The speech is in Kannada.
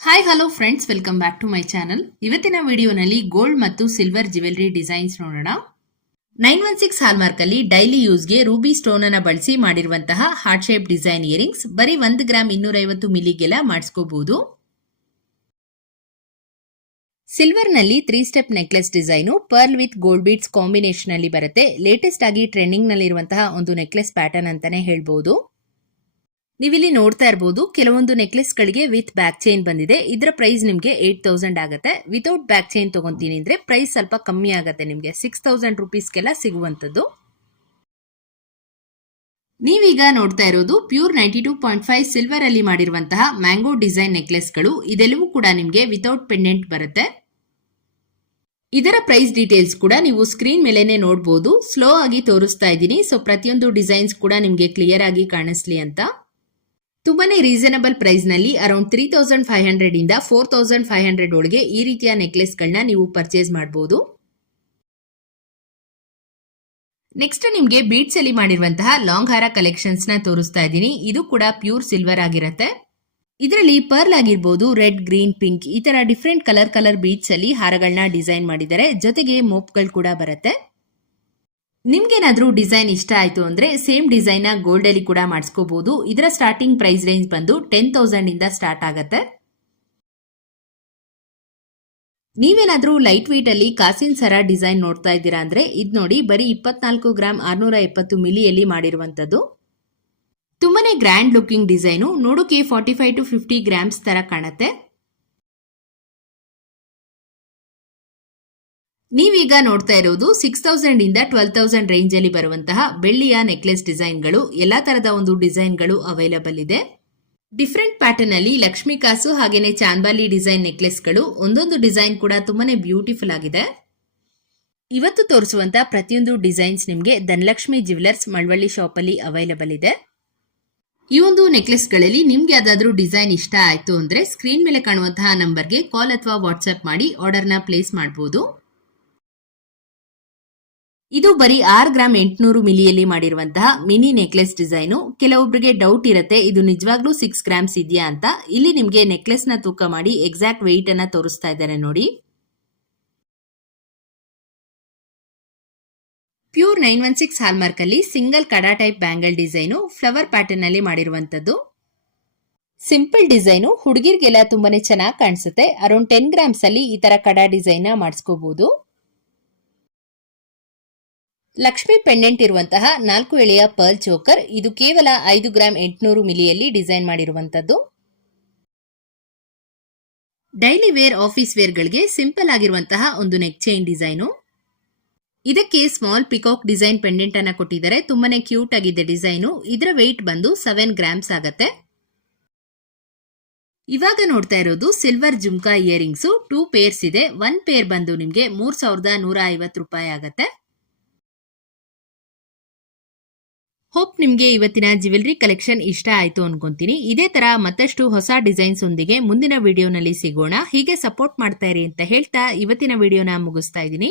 Hi hello friends welcome back to my channel ಇವತ್ತಿನ ವಿಡಿಯೋನಲ್ಲಿ ಗೋಲ್ಡ್ ಮತ್ತು ಸಿಲ್ವರ್ ಜ್ಯುವೆಲ್ಲರಿ ಡಿಸೈನ್ಸ್ ನೋಡೋಣ. ನೈನ್ ಒನ್ ಸಿಕ್ಸ್ ಹಾಲ್ಮಾರ್ಕ್ ಅಲ್ಲಿ ಡೈಲಿ ಯೂಸ್ಗೆ ರೂಬಿ ಸ್ಟೋನ್ ಅನ್ನ ಬಳಸಿ ಮಾಡಿರುವಂತಹ ಹಾರ್ಟ್ ಶೇಪ್ ಡಿಸೈನ್ ಇಯರಿಂಗ್ಸ್ ಬರೀ ಒಂದು ಗ್ರಾಮ್ ಇನ್ನೂರೈವತ್ತು ಮಿಲಿಗೆಲ್ಲ ಮಾಡಿಸ್ಕೋಬಹುದು ಸಿಲ್ವರ್ನಲ್ಲಿ three step necklace design pearl with gold beads combination ಅಲ್ಲಿ ಬರುತ್ತೆ. ಲೇಟೆಸ್ಟ್ ಆಗಿ ಟ್ರೆಂಡಿಂಗ್ ನಲ್ಲಿರುವಂತಹ ಒಂದು ನೆಕ್ಲೆಸ್ ಪ್ಯಾಟರ್ನ್ ಅಂತಾನೆ ಹೇಳ್ಬಹುದು ನೀವಿಲ್ಲಿ ನೋಡ್ತಾ ಇರಬಹುದು ಕೆಲವೊಂದು ನೆಕ್ಲೆಸ್ ಗಳಿಗೆ ವಿತ್ ಬ್ಯಾಕ್ ಚೈನ್ ಬಂದಿದೆ. ಇದರ ಪ್ರೈಸ್ ನಿಮಗೆ ಏಟ್ ತೌಸಂಡ್ ಆಗುತ್ತೆ. ವಿತೌಟ್ ಬ್ಯಾಕ್ ಚೈನ್ ತಗೊಂತೀನಿ ಅಂದ್ರೆ ಪ್ರೈಸ್ ಸ್ವಲ್ಪ ಕಮ್ಮಿ ಆಗುತ್ತೆ ನಿಮಗೆ. ಸಿಕ್ಸ್ ತೌಸಂಡ್ ರುಪೀಸ್ಗೆಲ್ಲ ಸಿಗುವಂತದ್ದು ನೀವೀಗ ನೋಡ್ತಾ ಇರೋದು pure ninety two point five silver ಅಲ್ಲಿ ಮಾಡಿರುವಂತಹ ಮ್ಯಾಂಗೋ ಡಿಸೈನ್ ನೆಕ್ಲೆಸ್ಗಳು. ಇದೆಲ್ಲವೂ ಕೂಡ ನಿಮಗೆ ವಿತೌಟ್ ಪೆಂಡೆಂಟ್ ಬರುತ್ತೆ. ಇದರ ಪ್ರೈಸ್ ಡೀಟೇಲ್ಸ್ ಕೂಡ ನೀವು ಸ್ಕ್ರೀನ್ ಮೇಲೆನೆ ನೋಡಬಹುದು ಸ್ಲೋ ಆಗಿ ತೋರಿಸ್ತಾ ಇದ್ದೀನಿ. ಸೊ ಪ್ರತಿಯೊಂದು ಡಿಸೈನ್ಸ್ ಕೂಡ ನಿಮಗೆ ಕ್ಲಿಯರ್ ಆಗಿ ಕಾಣಿಸ್ಲಿ ಅಂತ. ತುಂಬಾನೇ reasonable ಪ್ರೈಸ್ನಲ್ಲಿ around three thousand five hundred ಇಂದ ಫೋರ್ ತೌಸಂಡ್ ಫೈವ್ ಹಂಡ್ರೆಡ್ ಒಳಗೆ ಈ ರೀತಿಯ ನೆಕ್ಲೆಸ್ಗಳನ್ನ ನೀವು ಪರ್ಚೇಸ್ ಮಾಡಬಹುದು ನೆಕ್ಸ್ಟ್ ನಿಮಗೆ ಬೀಟ್ಸ್ ಅಲ್ಲಿ ಮಾಡಿರುವಂತಹ ಲಾಂಗ್ ಹಾರ ಕಲೆಕ್ಷನ್ಸ್ನ ತೋರಿಸ್ತಾ ಇದ್ದೀನಿ. ಇದು ಕೂಡ ಪ್ಯೂರ್ ಸಿಲ್ವರ್ ಆಗಿರುತ್ತೆ. ಇದರಲ್ಲಿ ಪರ್ಲ್ ಆಗಿರ್ಬೋದು ರೆಡ್ ಗ್ರೀನ್ ಪಿಂಕ್ ಈ ತರ ಡಿಫ್ರೆಂಟ್ ಕಲರ್ ಕಲರ್ ಬೀಟ್ಸ್ ಅಲ್ಲಿ ಹಾರಗಳನ್ನ ಡಿಸೈನ್ ಮಾಡಿದ್ದಾರೆ ಜೊತೆಗೆ ಮೋಪ್ಗಳು ಕೂಡ ಬರುತ್ತೆ. ನಿಮ್ಗೇನಾದ್ರೂ ಡಿಸೈನ್ ಇಷ್ಟ ಆಯ್ತು ಅಂದ್ರೆ ಸೇಮ್ ಡಿಸೈನ್ನ ಗೋಲ್ಡ್ ಅಲ್ಲಿ ಕೂಡ ಮಾಡಿಸ್ಕೋಬಹುದು ಇದರ ಸ್ಟಾರ್ಟಿಂಗ್ ಪ್ರೈಸ್ ರೇಂಜ್ ಬಂದು ಟೆನ್ ಇಂದ ಸ್ಟಾರ್ಟ್ ಆಗುತ್ತೆ. ನೀವೇನಾದ್ರೂ ಲೈಟ್ ವೇಟ್ ಅಲ್ಲಿ ಕಾಸಿನ್ ಸರ ಡಿಸೈನ್ ನೋಡ್ತಾ ಇದ್ದೀರಾ ಅಂದ್ರೆ ಇದ್ ನೋಡಿ ಬರೀ ಇಪ್ಪತ್ನಾಲ್ಕು ಗ್ರಾಮ್ ಆರ್ನೂರ ಎಪ್ಪತ್ತು ಮಿಲಿಯಲ್ಲಿ ಮಾಡಿರುವಂತದ್ದು. ತುಂಬಾನೇ ಗ್ರ್ಯಾಂಡ್ ಲುಕಿಂಗ್ ಡಿಸೈನು ನೋಡೋಕೆ forty five to fifty grams ತರ ಕಾಣುತ್ತೆ. ನೀವೀಗ ನೋಡ್ತಾ ಇರೋದು ಸಿಕ್ಸ್ ತೌಸಂಡ್ ಇಂದ ಟ್ವೆಲ್ ತೌಸಂಡ್ ರೇಂಜ್ ಅಲ್ಲಿ ಬರುವಂತಹ ಬೆಳ್ಳಿಯ ನೆಕ್ಲೆಸ್ ಡಿಸೈನ್ಗಳು. ಎಲ್ಲಾ ತರದ ಒಂದು ಡಿಸೈನ್ಗಳು ಅವೈಲಬಲ್ ಇದೆ. ಡಿಫ್ರೆಂಟ್ ಪ್ಯಾಟರ್ನ್ ಅಲ್ಲಿ ಲಕ್ಷ್ಮಿ ಕಾಸು ಹಾಗೇನೆ ಚಾಂಬಾಲಿ ಡಿಸೈನ್ ನೆಕ್ಲೆಸ್ಗಳು ಒಂದೊಂದು ಡಿಸೈನ್ ಕೂಡ ತುಂಬಾನೇ ಬ್ಯೂಟಿಫುಲ್ ಆಗಿದೆ. ಇವತ್ತು ತೋರಿಸುವಂತ ಪ್ರತಿಯೊಂದು ಡಿಸೈನ್ಸ್ ನಿಮಗೆ ಧನಲಕ್ಷ್ಮಿ ಜ್ಯುವೆಲರ್ಸ್ ಮಳವಳ್ಳಿ ಶಾಪ್ ಅಲ್ಲಿ ಅವೈಲಬಲ್ ಇದೆ. ಈ ಒಂದು ನೆಕ್ಲೆಸ್ಗಳಲ್ಲಿ ನಿಮ್ಗೆ ಯಾವ್ದಾದ್ರೂ ಡಿಸೈನ್ ಇಷ್ಟ ಆಯ್ತು ಅಂದ್ರೆ ಸ್ಕ್ರೀನ್ ಮೇಲೆ ಕಾಣುವಂತಹ ನಂಬರ್ಗೆ ಕಾಲ್ ಅಥವಾ ವಾಟ್ಸ್ಆಪ್ ಮಾಡಿ ಆರ್ಡರ್ನ ಪ್ಲೇಸ್ ಮಾಡಬಹುದು ಇದು ಬರೀ ಆರ್ ಗ್ರಾಮ್ ಎಂಟುನೂರು ಮಿಲಿಯಲ್ಲಿ ಮಾಡಿರುವಂತಹ ಮಿನಿ ನೆಕ್ಲೆಸ್ ಡಿಸೈನು. ಕೆಲವೊಬ್ಬರಿಗೆ ಡೌಟ್ ಇರುತ್ತೆ, ಇದು ನಿಜವಾಗ್ಲೂ ಸಿಕ್ಸ್ ಗ್ರಾಮ್ಸ್ ಇದೆಯಾ ಅಂತ. ಇಲ್ಲಿ ನಿಮಗೆ ನೆಕ್ಲೆಸ್ನ ತೂಕ ಮಾಡಿ ಎಕ್ಸಾಕ್ಟ್ ವೆಯ್ಟ್ ಅನ್ನ ತೋರಿಸ್ತಾ ಇದ್ದಾರೆ ನೋಡಿ. Pure nine one six hallmark ಅಲ್ಲಿ single kada type bangle design flower pattern ಅಲ್ಲಿ ಮಾಡಿರುವಂತದ್ದು ಸಿಂಪಲ್ ಡಿಸೈನು, ಹುಡುಗಿರ್ಗೆಲ್ಲ ತುಂಬಾನೇ ಚೆನ್ನಾಗಿ ಕಾಣಿಸುತ್ತೆ. ಅರೌಂಡ್ ಟೆನ್ ಗ್ರಾಮ್ಸ್ ಅಲ್ಲಿ ಈ ತರ ಕಡಾ ಡಿಸೈನ್ನ ಮಾಡಿಸ್ಕೋಬಹುದು ಲಕ್ಷ್ಮಿ ಪೆಂಡೆಂಟ್ ಇರುವಂತಹ ನಾಲ್ಕು ಎಳೆಯ ಪರ್ಲ್ ಚೋಕರ್, ಇದು ಕೇವಲ ಐದು ಗ್ರಾಮ್ ಎಂಟುನೂರು ಮಿಲಿಯಲ್ಲಿ ಡಿಸೈನ್ ಮಾಡಿರುವಂತದ್ದು ಡೈಲಿ ವೇರ್ ಆಫೀಸ್ ವೇರ್ಗಳಿಗೆ ಸಿಂಪಲ್ ಆಗಿರುವಂತಹ ಒಂದು ನೆಕ್ ಚೈನ್ ಡಿಸೈನು. ಇದಕ್ಕೆ ಸ್ಮಾಲ್ ಪಿಕಾಕ್ ಡಿಸೈನ್ ಪೆಂಡೆಂಟ್ ಅನ್ನ ಕೊಟ್ಟಿದ್ದಾರೆ. ತುಂಬಾನೇ ಕ್ಯೂಟ್ ಆಗಿದೆ ಡಿಸೈನು. ಇದರ ವೆಯ್ಟ್ ಬಂದು ಸೆವೆನ್ ಗ್ರಾಮ್ಸ್ ಆಗತ್ತೆ. ಇವಾಗ ನೋಡ್ತಾ ಇರೋದು silver jhumka earrings two pairs ಇದೆ. ಒನ್ ಪೇರ್ ಬಂದು ನಿಮಗೆ ಮೂರ್ ಸಾವಿರದ ನೂರ ಐವತ್ತು ರೂಪಾಯಿ ಆಗತ್ತೆ. ಹೋಪ್ ನಿಮಗೆ ಇವತ್ತಿನ ಜ್ಯುವೆಲ್ಲರಿ ಕಲೆಕ್ಷನ್ ಇಷ್ಟ ಆಯ್ತು ಅನ್ಕೊಂತೀನಿ. ಇದೇ ತರ ಮತ್ತಷ್ಟು ಹೊಸ ಡಿಸೈನ್ಸ್ ಒಂದಿಗೆ ಮುಂದಿನ ವಿಡಿಯೋನಲ್ಲಿ ಸಿಗೋಣ. ಹೀಗೆ ಸಪೋರ್ಟ್ ಮಾಡ್ತಾ ಇರಿ ಅಂತ ಹೇಳ್ತಾ ಇವತ್ತಿನ ವಿಡಿಯೋನ ಮುಗಿಸ್ತಾ ಇದ್ದೀನಿ.